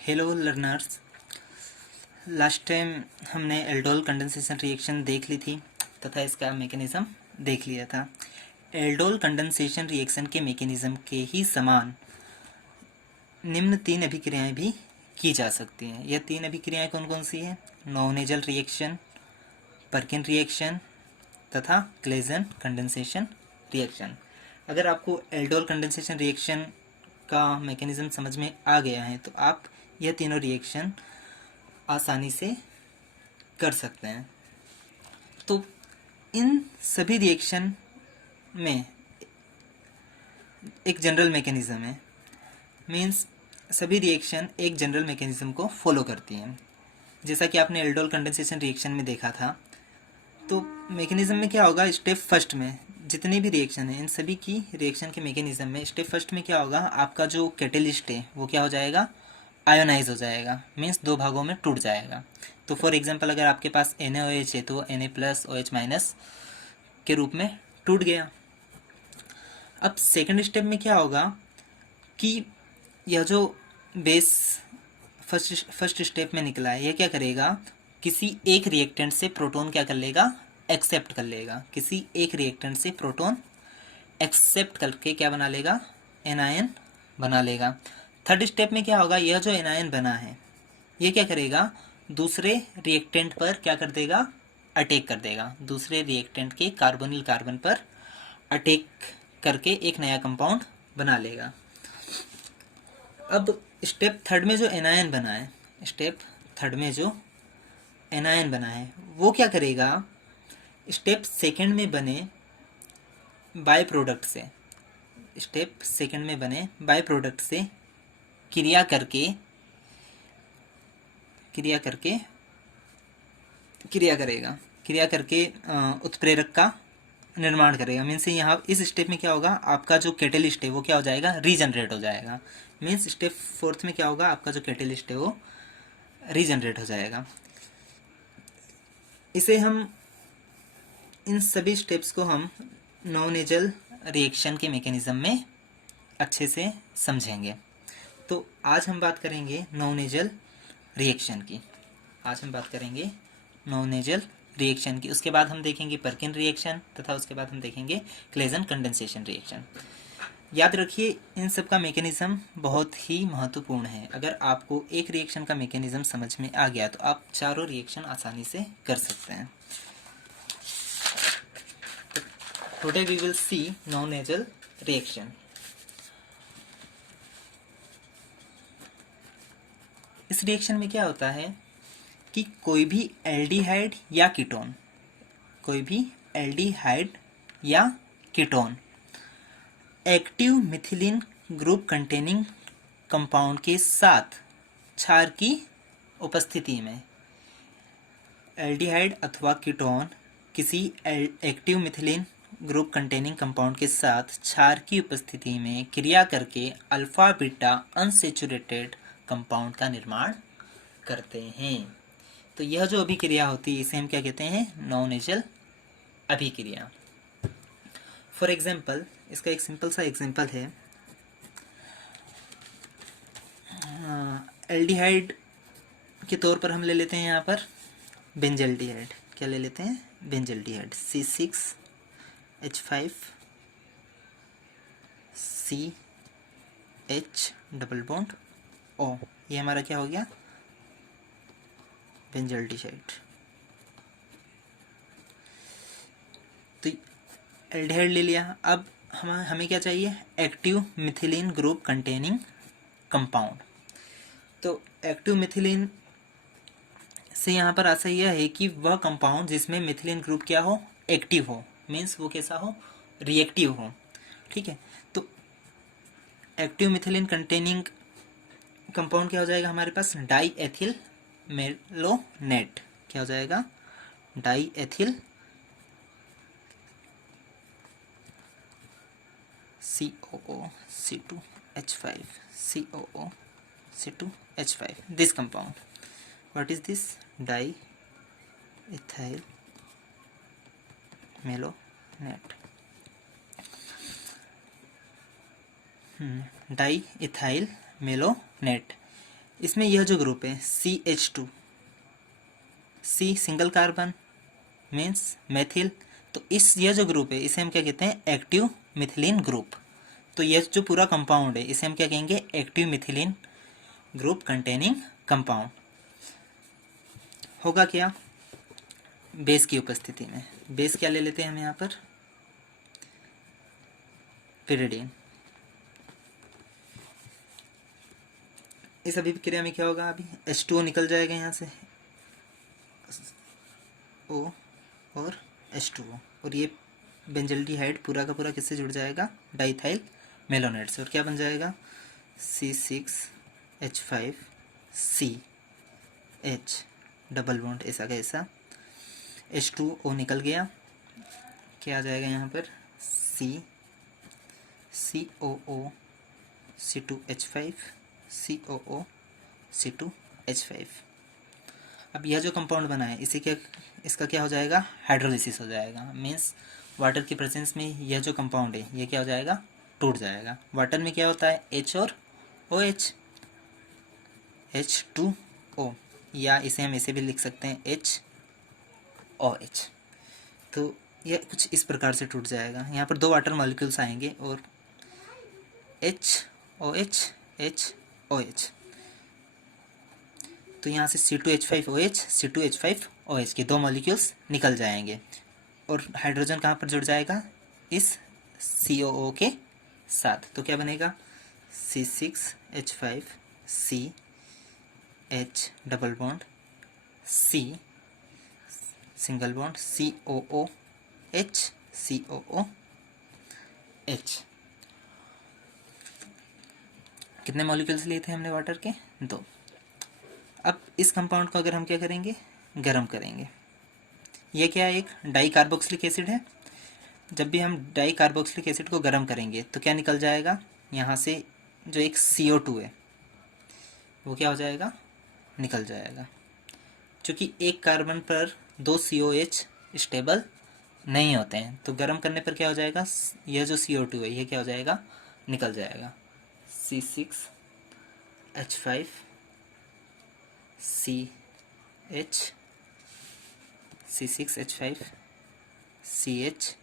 Hello learners. Last time हमने aldol condensation reaction देख ली थी तथा इसका मैकेनिज़्म देख लिया था। एल्डोल कंडेंसेशन रिएक्शन के मैकेनिज़्म के ही समान निम्न तीन अभिक्रियाएं भी की जा सकती हैं। यह तीन अभिक्रियाएं कौन कौन सी हैं? नॉनेजल रिएक्शन, पर्किन रिएक्शन तथा क्लेजन कंडेंसेशन रिएक्शन। अगर आपको एल्डोल कंडेंसेशन रिएक्शन का मैकेनिज़्म समझ में आ गया है तो आप यह तीनों रिएक्शन आसानी से कर सकते हैं। तो इन सभी रिएक्शन में एक जनरल मैकेनिज़्म है, मीन्स सभी रिएक्शन एक जनरल मैकेनिज़्म को फॉलो करती हैं। जैसा कि आपने एल्डोल कंडेंसेशन रिएक्शन में देखा था, तो मैकेनिज़्म में क्या होगा, स्टेप फर्स्ट में जितने भी रिएक्शन हैं इन सभी की रिएक्शन के मैकेनिज़्म में स्टेप फर्स्ट में क्या होगा, आपका जो कैटेलिस्ट है वो क्या हो जाएगा, आयोनाइज हो जाएगा, मीन्स दो भागों में टूट जाएगा। तो फॉर एग्जांपल अगर आपके पास NaOH है तो Na+OH- के रूप में टूट गया। अब सेकंड स्टेप में क्या होगा कि यह जो बेस फर्स्ट स्टेप में निकला है यह क्या करेगा, किसी एक रिएक्टेंट से प्रोटॉन क्या कर लेगा, एक्सेप्ट कर लेगा। किसी एक रिएक्टेंट से प्रोटॉन एक्सेप्ट करके क्या बना लेगा, एनायन बना लेगा। थर्ड स्टेप में क्या होगा, यह जो एनायन बना है ये क्या करेगा, दूसरे रिएक्टेंट पर क्या कर देगा, अटैक कर देगा। दूसरे रिएक्टेंट के कार्बोनिल कार्बन पर अटैक करके एक नया कंपाउंड बना लेगा। अब स्टेप थर्ड में जो एनायन बना है, स्टेप थर्ड में जो एनायन बना है वो क्या करेगा, स्टेप सेकंड में बने बाय प्रोडक्ट से, स्टेप सेकंड में बने बाय प्रोडक्ट से क्रिया करके क्रिया करके उत्प्रेरक का निर्माण करेगा। मीन्स यहाँ इस स्टेप में क्या होगा, आपका जो कैटेलिस्ट है वो क्या हो जाएगा, रीजनरेट हो जाएगा। मीन्स स्टेप फोर्थ में क्या होगा, आपका जो कैटेलिस्ट है वो रीजनरेट हो जाएगा। इसे हम इन सभी स्टेप्स को हम नॉनेजल रिएक्शन के मैकेनिज्म में अच्छे से समझेंगे। तो आज हम बात करेंगे नॉनेजल रिएक्शन की। उसके बाद हम देखेंगे पर्किन रिएक्शन तथा उसके बाद हम देखेंगे क्लेजन कंडेंसेशन रिएक्शन। याद रखिए इन सब का मैकेनिज्म बहुत ही महत्वपूर्ण है। अगर आपको एक रिएक्शन का मैकेनिज्म समझ में आ गया तो आप चारों रिएक्शन आसानी से कर सकते हैं। Today we will see Knoevenagel reaction. इस रिएक्शन में क्या होता है कि कोई भी एल्डिहाइड या ketone active methylene group containing compound के साथ क्षार की उपस्थिति में, एल्डिहाइड अथवा कीटोन किसी active methylene group containing compound के साथ क्षार की उपस्थिति में क्रिया करके अल्फा बीटा अनसेचुरेटेड कंपाउंड का निर्माण करते हैं। तो यह जो अभिक्रिया होती है इसे हम क्या कहते हैं, नॉनेजल अभिक्रिया। फॉर एग्जाम्पल, इसका एक सिंपल सा एग्जाम्पल है, एल्डिहाइड के तौर पर हम ले लेते हैं यहाँ पर बेंजल्डिहाइड। क्या ले लेते हैं, benzaldehyde C6H5CH double bond O। ये हमारा क्या हो गया, बेंजल्डिहाइड। तो एल्डिहाइड ले लिया। अब हमें क्या चाहिए, active methylene group containing compound. तो एक्टिव मिथिलीन से यहाँ पर आशा यह है कि वह कंपाउंड जिसमें मिथिलीन ग्रुप क्या हो, एक्टिव हो, मीन्स वो कैसा हो, रिएक्टिव हो। ठीक है, तो एक्टिव मिथिलीन कंटेनिंग कंपाउंड क्या हो जाएगा हमारे पास, डाई एथिल मेलोनेट। क्या हो जाएगा, die ethyl COO C2H5 this compound. What is this, diethyl malonate। Di ethyl malonate इसमें यह जो ग्रुप है CH2, C single carbon means methyl, तो यह जो ग्रुप है इसे हम क्या कहते हैं, एक्टिव मिथिलीन ग्रुप। तो यह जो पूरा कंपाउंड है इसे हम क्या कहेंगे, active methylene group containing compound. होगा क्या, बेस की उपस्थिति में, बेस क्या ले लेते हैं हम यहाँ पर, पिरिडीन। इस अभिक्रिया में क्या होगा, अभी H2O निकल जाएगा यहाँ से, O और H2O, और ये बेंजल्डिहाइड पूरा का पूरा किससे जुड़ जाएगा, डाइथाइल मेलोनेट से, और क्या बन जाएगा C6H5CH डबल बॉन्ड ऐसा का ऐसा, H2O निकल गया, क्या आ जाएगा यहाँ पर COO C2H5 COO C2H5। अब यह जो कंपाउंड बना है इसे क्या, इसका क्या हो जाएगा, हाइड्रोलिसिस हो जाएगा, मीन्स वाटर की प्रेजेंस में यह जो कंपाउंड है ये क्या हो जाएगा, टूट जाएगा। वाटर में क्या होता है, H और OH, H2O, या इसे हम ऐसे भी लिख सकते हैं HOH। तो यह कुछ इस प्रकार से टूट जाएगा, यहाँ पर 2 वाटर मॉलिक्यूल्स आएंगे और HOH HOH, तो यहाँ से C2H5OH C2H5OH के 2 मॉलिक्यूल्स निकल जाएंगे, और हाइड्रोजन कहाँ पर जुड़ जाएगा, इस COO के साथ। तो क्या बनेगा C6H5CH double bond C single bond COOH। कितने मॉलिक्यूल्स लिए थे हमने वाटर के, 2। अब इस कंपाउंड को अगर हम क्या करेंगे, गर्म करेंगे, ये क्या है, एक डाई कार्बोक्सिलिक एसिड है। जब भी हम डाई कार्बोक्सिलिक एसिड को गर्म करेंगे तो क्या निकल जाएगा, यहाँ से जो एक CO2 है वो क्या हो जाएगा, निकल जाएगा, क्योंकि एक कार्बन पर 2 COH स्टेबल नहीं होते हैं, तो गर्म करने पर क्या हो जाएगा, यह जो CO2 है ये क्या हो जाएगा, निकल जाएगा, C6H5CH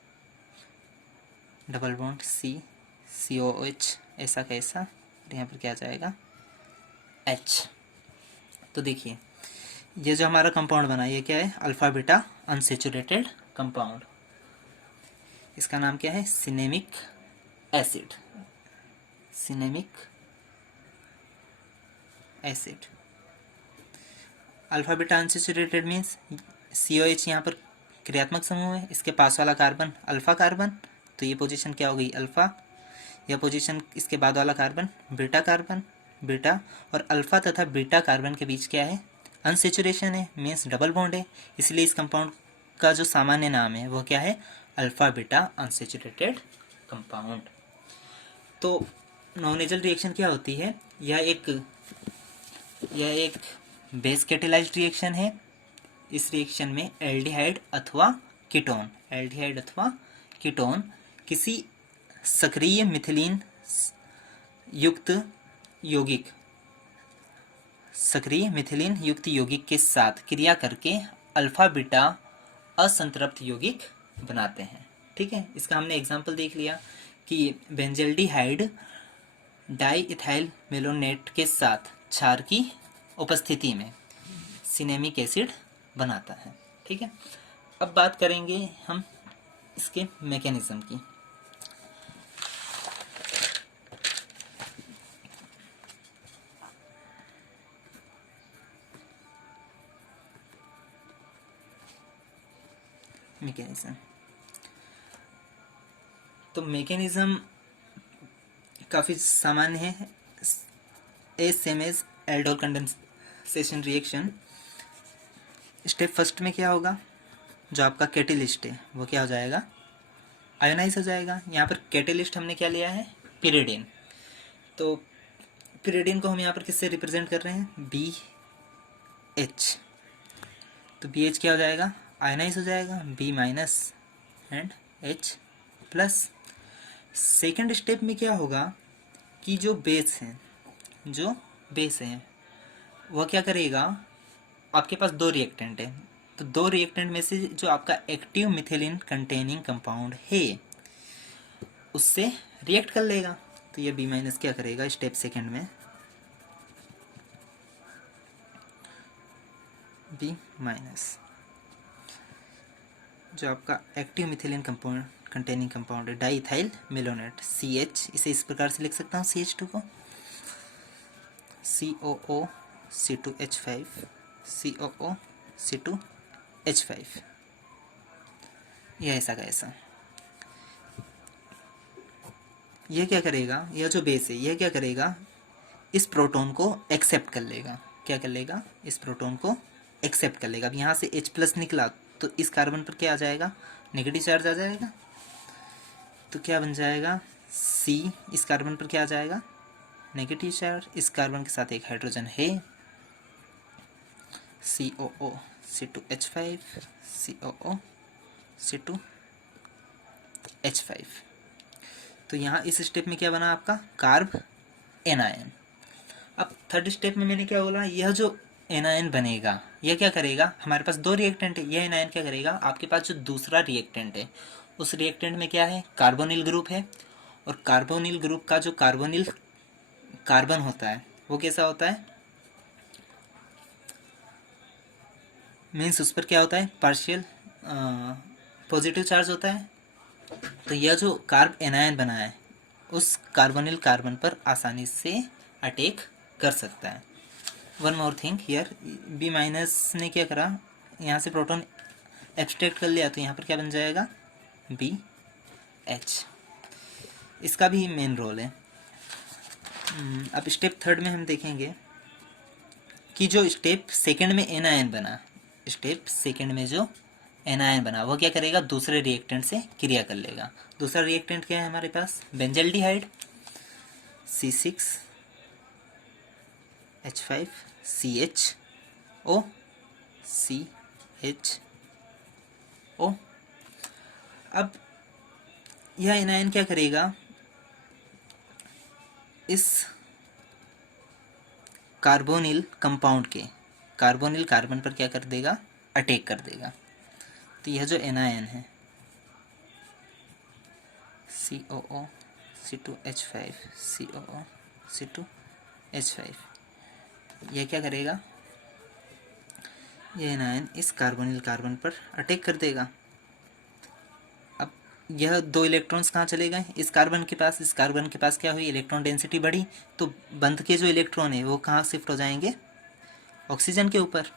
डबल बॉन्ड COOH ऐसा कैसा, और यहाँ पर क्या आ जाएगा H। तो देखिए ये जो हमारा कंपाउंड बना ये क्या है, अल्फा बीटा अनसेचुरेटेड कंपाउंड। इसका नाम क्या है, cinnamic acid, cinnamic acid. Alpha beta unsaturated means COH यहाँ पर क्रियात्मक समूह है, इसके पास वाला कार्बन अल्फा कार्बन, तो ये पोजीशन क्या हो गई अल्फा, यह पोजीशन इसके बाद वाला कार्बन बीटा कार्बन, बीटा, और अल्फा तथा बीटा कार्बन के बीच क्या है, अनसेचुरेशन है, मीन्स डबल बॉन्ड है, इसलिए इस कंपाउंड का जो सामान्य नाम है वो क्या है, अल्फा बीटा अनसेचुरेटेड कंपाउंड। तो नॉन-नेचुरल रिएक्शन क्या होती है, यह एक बेस कैटेलाइज्ड रिएक्शन है। इस रिएक्शन में एल्डिहाइड अथवा कीटोन किसी सक्रिय मिथिलीन युक्त यौगिक के साथ क्रिया करके अल्फा बीटा असंतृप्त यौगिक बनाते हैं। ठीक है, इसका हमने एग्जाम्पल देख लिया कि बेंजल्डिहाइड डाई इथाइल मेलोनेट के साथ क्षार की उपस्थिति में सिनेमिक एसिड बनाता है। ठीक है, अब बात करेंगे हम इसके मैकेनिज्म की। मैकेनिज्म, तो मैकेनिज्म काफ़ी सामान्य है। Same as aldol condensation reaction. Step first में क्या होगा, जो आपका कैटेलिस्ट है वो क्या हो जाएगा, आयोनाइज हो जाएगा। यहाँ पर कैटेलिस्ट हमने क्या लिया है, पिरिडीन। तो पिरिडीन को हम यहाँ पर किससे रिप्रेजेंट कर रहे हैं, BH। तो BH क्या हो जाएगा, आयोनाइज हो जाएगा, B minus and H plus. Second step में क्या होगा कि जो बेस हैं वह क्या करेगा, आपके पास दो रिएक्टेंट है, तो दो रिएक्टेंट में से जो आपका एक्टिव मिथिलीन कंटेनिंग कंपाउंड है उससे रिएक्ट कर लेगा। तो ये बी माइनस क्या करेगा स्टेप सेकंड में, बी माइनस जो आपका active methylene compound containing compound है डाईइथाइल मेलोनेट CH, इसे इस प्रकार से लिख सकता हूँ CH2 को COO C2H5 COO C2H5, यह ऐसा का ऐसा। यह क्या करेगा, यह जो बेस है यह क्या करेगा, इस प्रोटॉन को एक्सेप्ट कर लेगा। क्या कर लेगा, इस प्रोटॉन को एक्सेप्ट कर लेगा। अब यहाँ से H प्लस निकला तो इस कार्बन पर क्या आ जाएगा, नेगेटिव चार्ज आ जाएगा। तो क्या बन जाएगा, C इस कार्बन पर क्या आ जाएगा, नेगेटिव चार्ज। इस कार्बन के साथ एक हाइड्रोजन है COO C2H5 COO C2H5। तो यहाँ इस स्टेप में क्या बना आपका, कार्ब एनायन। अब थर्ड स्टेप में मैंने क्या बोला, यह जो एनायन बनेगा यह क्या करेगा, हमारे पास दो रिएक्टेंट है, यह एनायन क्या करेगा, आपके पास जो दूसरा रिएक्टेंट है उस रिएक्टेंट में क्या है, कार्बोनिल ग्रुप है। और कार्बोनिल ग्रुप का जो कार्बोनिल कार्बन होता है वो कैसा होता है, मीन्स उस पर क्या होता है, पार्शियल पॉजिटिव चार्ज होता है। तो यह जो कार्ब एनायन बना है उस कार्बोनिल कार्बन पर आसानी से अटैक कर सकता है। One more thing here, B minus ने क्या करा, यहाँ से प्रोटॉन एब्स्ट्रैक्ट कर लिया तो यहाँ पर क्या बन जाएगा, BH। इसका भी मेन रोल है। अब स्टेप थर्ड में हम देखेंगे कि जो स्टेप सेकंड में एनायन बना, स्टेप सेकंड में जो एनायन बना वो क्या करेगा, दूसरे रिएक्टेंट से क्रिया कर लेगा। दूसरा रिएक्टेंट क्या है हमारे पास, बेंजल्डिहाइड C6H5 CHO CHO। अब यह एनायन क्या करेगा, इस कार्बोनिल कंपाउंड के कार्बोनिल कार्बन पर क्या कर देगा, अटैक कर देगा। तो यह जो एनायन है COO C2H5 COO C2H5, यह क्या करेगा, यह एनायन इस कार्बोनिल कार्बन पर अटैक कर देगा। अब यह दो इलेक्ट्रॉन्स कहाँ चले गए, इस कार्बन के पास। इस कार्बन के पास क्या हुई, इलेक्ट्रॉन डेंसिटी बढ़ी, तो बंध के जो इलेक्ट्रॉन है वो कहाँ शिफ्ट हो जाएंगे, ऑक्सीजन के ऊपर।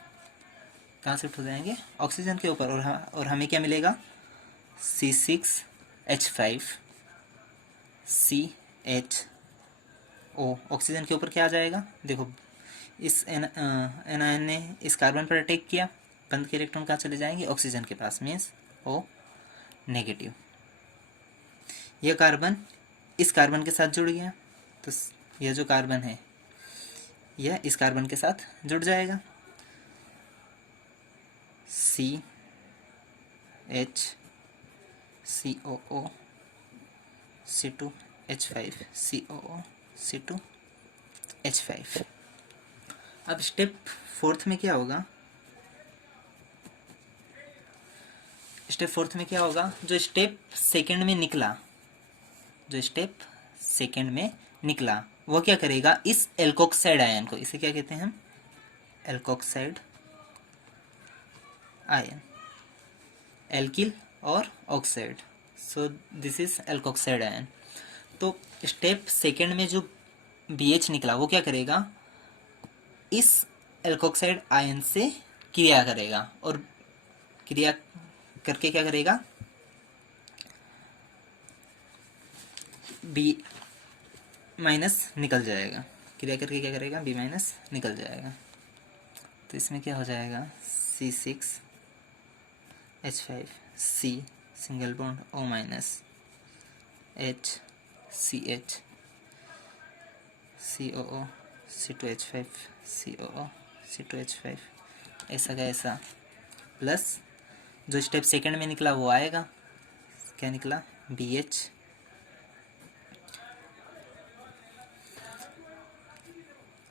कहाँ शिफ्ट हो जाएंगे, ऑक्सीजन के ऊपर। और हमें क्या मिलेगा, C6H5 CHO। ऑक्सीजन के ऊपर क्या आ जाएगा, देखो इस एनायन ने इस कार्बन पर अटैक किया, बंद के इलेक्ट्रॉन कहाँ चले जाएंगे, ऑक्सीजन के पास, मीन्स O नेगेटिव। यह कार्बन इस कार्बन के साथ जुड़ गया, तो यह जो कार्बन है यह इस कार्बन के साथ जुड़ जाएगा, CHCOO C2H5 COO C2H5। अब स्टेप फोर्थ में क्या होगा, स्टेप फोर्थ में क्या होगा, जो स्टेप सेकंड में निकला, जो स्टेप सेकंड में निकला वो क्या करेगा, इस एल्कोक्साइड आयन को, इसे क्या कहते हैं हम, एल्कोक्साइड आयन, एल्किल और oxide, so this is alkoxide ion. तो स्टेप सेकंड में जो BH निकला वो क्या करेगा, इस एल्कोक्साइड आयन से क्रिया करेगा, और क्रिया करके क्या करेगा, B माइनस निकल जाएगा। क्रिया करके क्या करेगा, B माइनस निकल जाएगा। तो इसमें क्या हो जाएगा, C6H5 C single bond O minus HCH COO C2H5 COO C2H5, ऐसा का ऐसा, प्लस जो स्टेप सेकंड में निकला वो आएगा, क्या निकला, BH।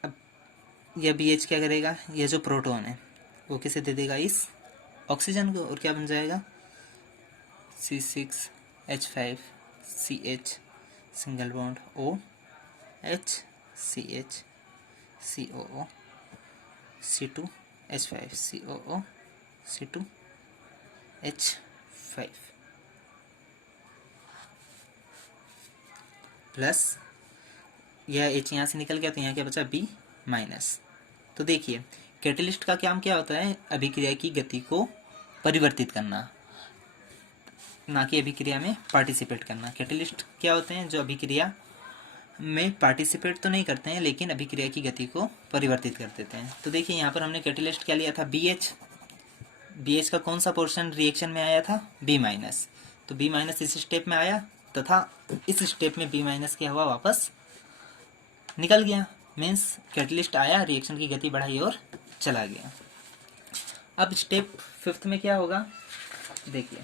अब यह BH क्या करेगा, यह जो प्रोटॉन है वो किसे दे देगा, इस ऑक्सीजन को, और क्या बन जाएगा C6H5CH single bond OH CH COO C2H5 COO C2H5 plus यह H यहाँ से निकल गया तो यहाँ क्या बचा B माइनस। तो देखिए कैटलिस्ट का काम क्या होता है, अभिक्रिया की गति को परिवर्तित करना, ना कि अभिक्रिया में पार्टिसिपेट करना। कैटलिस्ट क्या होते हैं, जो अभिक्रिया में पार्टिसिपेट तो नहीं करते हैं लेकिन अभिक्रिया की गति को परिवर्तित कर देते हैं। तो देखिए यहाँ पर हमने कैटलिस्ट क्या लिया था, BH का कौन सा पोर्शन रिएक्शन में आया था, B माइनस। तो B माइनस इस स्टेप में आया तथा इस स्टेप में B माइनस क्या हुआ, वापस निकल गया। मीन्स कैटलिस्ट आया, रिएक्शन की गति बढ़ाई और चला गया। अब स्टेप 5 में क्या होगा, देखिए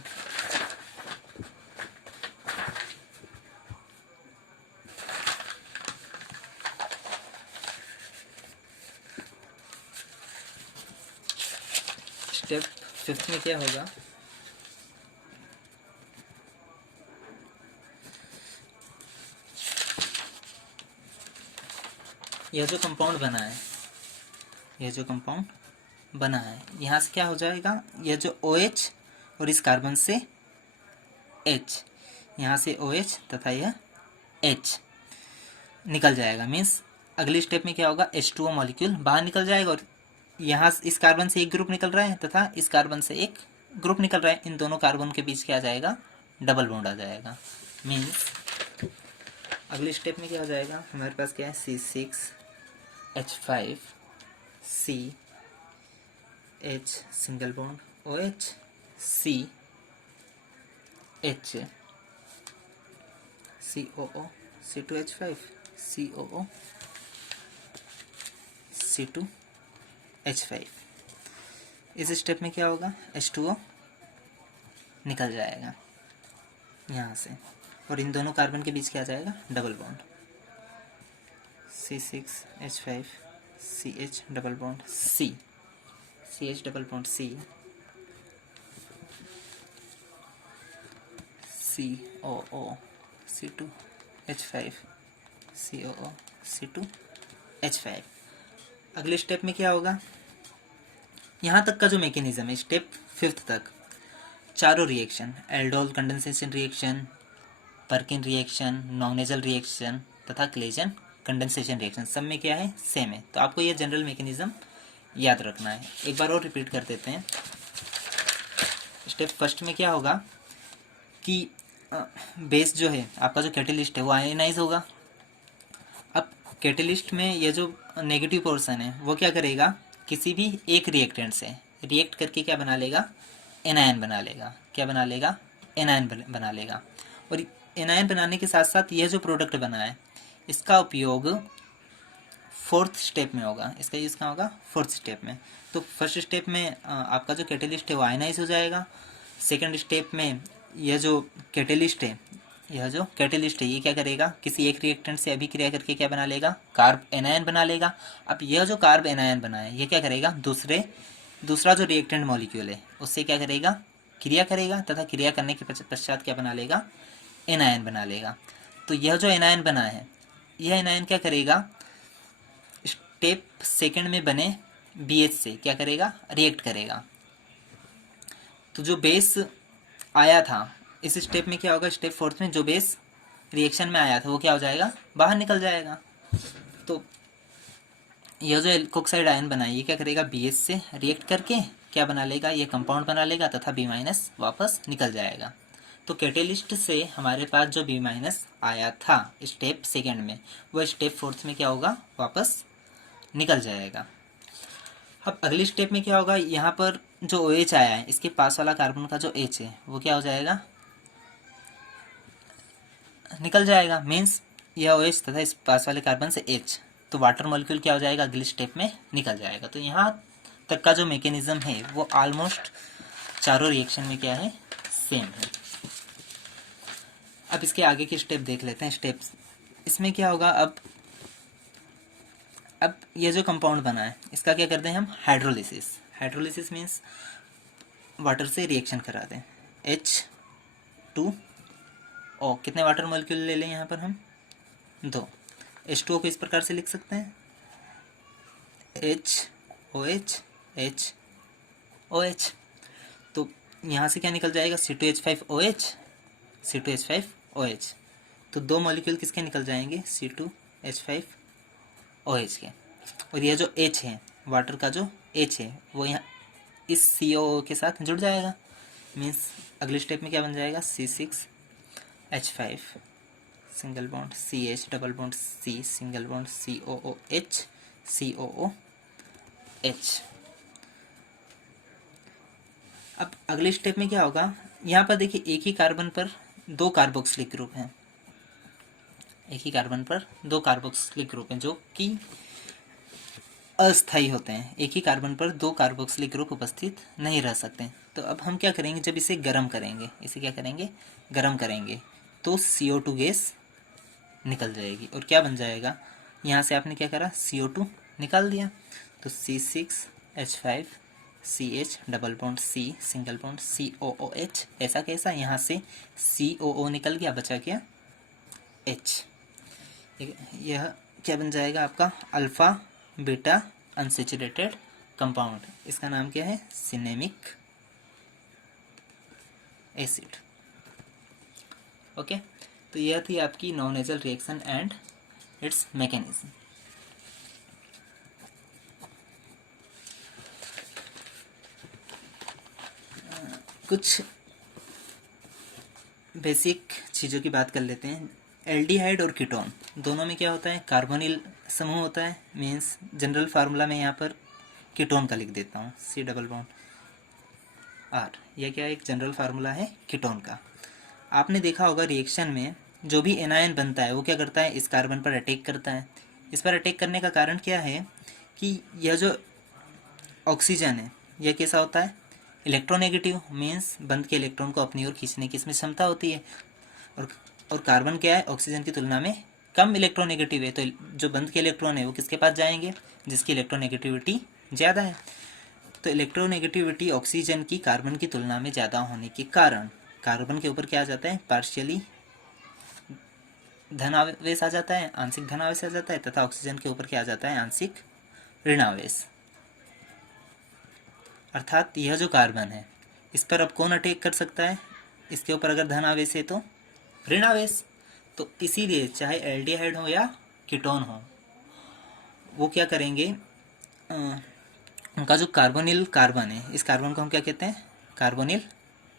स्टेप 5 में क्या होगा, यह जो कंपाउंड बना है, यहाँ से क्या हो जाएगा, यह जो OH और इस कार्बन से H, यहाँ से OH तथा यह H निकल जाएगा। मीन्स अगली स्टेप में क्या होगा, H2O मॉलिक्यूल बाहर निकल जाएगा और यहाँ इस कार्बन से एक ग्रुप निकल रहा है तथा इस कार्बन से एक ग्रुप निकल रहा है। इन दोनों कार्बन के बीच क्या आ जाएगा, डबल बॉन्ड आ जाएगा। मीन्स अगली स्टेप में क्या हो जाएगा, हमारे पास क्या है C6H5CH single bond OH CH COO C2H5 COO C2H5। इस स्टेप में क्या होगा, H2O निकल जाएगा यहाँ से और इन दोनों कार्बन के बीच क्या आ जाएगा, double bond C6H5CH double bond CH double bond COO C2H5 COO C2H5। अगले स्टेप में क्या होगा, यहाँ तक का जो मैकेनिज्म है स्टेप 5 तक, चारों reaction, aldol condensation reaction, Perkin reaction, Knoevenagel reaction तथा क्लेजन कंडेंसेशन रिएक्शन, सब में क्या है, सेम है। तो आपको यह जनरल मैकेनिज्म याद रखना है। एक बार और रिपीट कर देते हैं। स्टेप 1 में क्या होगा कि बेस जो है आपका, जो कैटेलिस्ट है वो आयनाइज होगा। अब कैटेलिस्ट में ये जो नेगेटिव पोर्शन है वो क्या करेगा, किसी भी एक रिएक्टेंट से रिएक्ट करके क्या बना लेगा, एनायन बना लेगा। क्या बना लेगा, एनायन बना लेगा। और एनायन बनाने के साथ साथ यह जो प्रोडक्ट बना है इसका उपयोग 4th स्टेप में होगा। इसका यूज़ कहाँ होगा, 4th स्टेप में। तो फर्स्ट स्टेप में आपका जो कैटेलिस्ट है वो आयनाइज हो जाएगा। सेकंड स्टेप में यह जो कैटेलिस्ट है ये क्या करेगा, किसी एक रिएक्टेंट से अभिक्रिया करके क्या बना लेगा, कार्ब एनायन बना लेगा। अब यह जो कार्ब एनायन बना है ये क्या करेगा, दूसरा जो रिएक्टेंट मॉलिक्यूल है उससे क्या करेगा, क्रिया करेगा तथा क्रिया करने के पश्चात क्या बना लेगा, एनायन बना लेगा। तो यह जो एनायन बना है यह एनायन क्या करेगा, स्टेप 2 में बने BH से क्या करेगा, रिएक्ट करेगा। तो जो बेस आया था इस स्टेप में क्या होगा, स्टेप 4 में जो बेस रिएक्शन में आया था वो क्या हो जाएगा, बाहर निकल जाएगा। तो यह जो एल्कोक्साइड आयन बना है ये क्या करेगा, BH से रिएक्ट करके क्या बना लेगा, ये कंपाउंड बना लेगा तथा B- वापस निकल जाएगा। तो कैटेलिस्ट से हमारे पास जो B- आया था स्टेप 2 में वो स्टेप 4 में क्या होगा, वापस निकल जाएगा। अब अगली स्टेप में क्या होगा, यहाँ पर जो OH आया है इसके पास वाला कार्बन का जो H है वो क्या हो जाएगा, निकल जाएगा। मीन्स यह OH तथा इस पास वाले कार्बन से H, तो वाटर मॉलिक्यूल क्या हो जाएगा, अगले स्टेप में निकल जाएगा। तो यहाँ तक का जो मैकेनिज्म है वो ऑलमोस्ट चारों रिएक्शन में क्या है, सेम है। अब इसके आगे की स्टेप देख लेते हैं। स्टेप्स इसमें क्या होगा, अब अब ये जो कंपाउंड बना है इसका क्या करते हैं हम, हाइड्रोलिसिस। हाइड्रोलिसिस मीन्स वाटर से रिएक्शन करा दें। H2O, कितने वाटर मॉलिक्यूल ले लें यहाँ पर हम, 2। H2O को इस प्रकार से लिख सकते हैं, HOH HOH। तो यहाँ से क्या निकल जाएगा, C2H5OH C2H5OH। तो 2 मॉलिक्यूल किसके निकल जाएंगे, C2H5OH के। और ये जो H है, वाटर का जो H है, वो यहाँ इस COO के साथ जुड़ जाएगा। मीन्स अगले स्टेप में क्या बन जाएगा, C6H5 single bond CH double bond C single bond COOH COOH। अब अगले स्टेप में क्या होगा, यहाँ पर देखिए एक ही कार्बन पर 2 कार्बोक्सिलिक ग्रुप हैं। एक ही कार्बन पर 2 कार्बोक्सिलिक ग्रुप हैं जो कि अस्थायी होते हैं। एक ही कार्बन पर 2 कार्बोक्सिलिक ग्रुप उपस्थित नहीं रह सकते। तो अब हम क्या करेंगे, जब इसे गर्म करेंगे, इसे क्या करेंगे, गर्म करेंगे, तो CO2 गैस निकल जाएगी। और क्या बन जाएगा, यहाँ से आपने क्या करा, CO2 निकाल दिया। तो C6H5 CH double bond C single bond COOH। ऐसा कैसा, यहाँ से COO निकल गया, बचा क्या H। यह क्या बन जाएगा आपका, अल्फ़ा बीटा अनसेचुरेटेड कंपाउंड। इसका नाम क्या है, सिनेमिक एसिड। ओके, तो यह थी आपकी non nasal reaction and it's mechanism. कुछ बेसिक चीज़ों की बात कर लेते हैं। एल्डिहाइड और कीटोन दोनों में क्या होता है, कार्बोनिल समूह होता है। मीन्स जनरल फार्मूला में यहाँ पर कीटोन का लिख देता हूँ, C डबल बॉन्ड R। यह क्या है, एक जनरल फार्मूला है कीटोन का। आपने देखा होगा रिएक्शन में जो भी एनायन बनता है वो क्या करता है, इस कार्बन पर अटैक करता है। इस पर अटैक करने का कारण क्या है कि यह जो ऑक्सीजन है यह कैसा होता है, इलेक्ट्रोनेगेटिव। मीन्स बंद के इलेक्ट्रॉन को अपनी ओर खींचने की इसमें क्षमता होती है। और कार्बन क्या है, ऑक्सीजन की तुलना में कम इलेक्ट्रोनेगेटिव है। तो जो बंद के इलेक्ट्रॉन है वो किसके पास जाएंगे, जिसकी इलेक्ट्रोनेगेटिविटी ज़्यादा है। तो इलेक्ट्रोनेगेटिविटी ऑक्सीजन की कार्बन की तुलना में ज़्यादा होने के कारण कार्बन के ऊपर क्या आ जाता है, पार्शियली धनावेश आ जाता है, आंशिक धनावेश आ जाता है, तथा ऑक्सीजन के ऊपर क्या आ जाता है, आंशिक ऋणावेश। अर्थात यह जो कार्बन है इस पर अब कौन अटैक कर सकता है, इसके ऊपर अगर धनावेश है तो ऋणावेश। तो इसीलिए चाहे एल्डिहाइड हो या कीटोन हो, वो क्या करेंगे, उनका जो कार्बोनिल कार्बन है, इस कार्बन को हम क्या कहते हैं, कार्बोनिल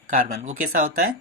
कार्बन। वो कैसा होता है,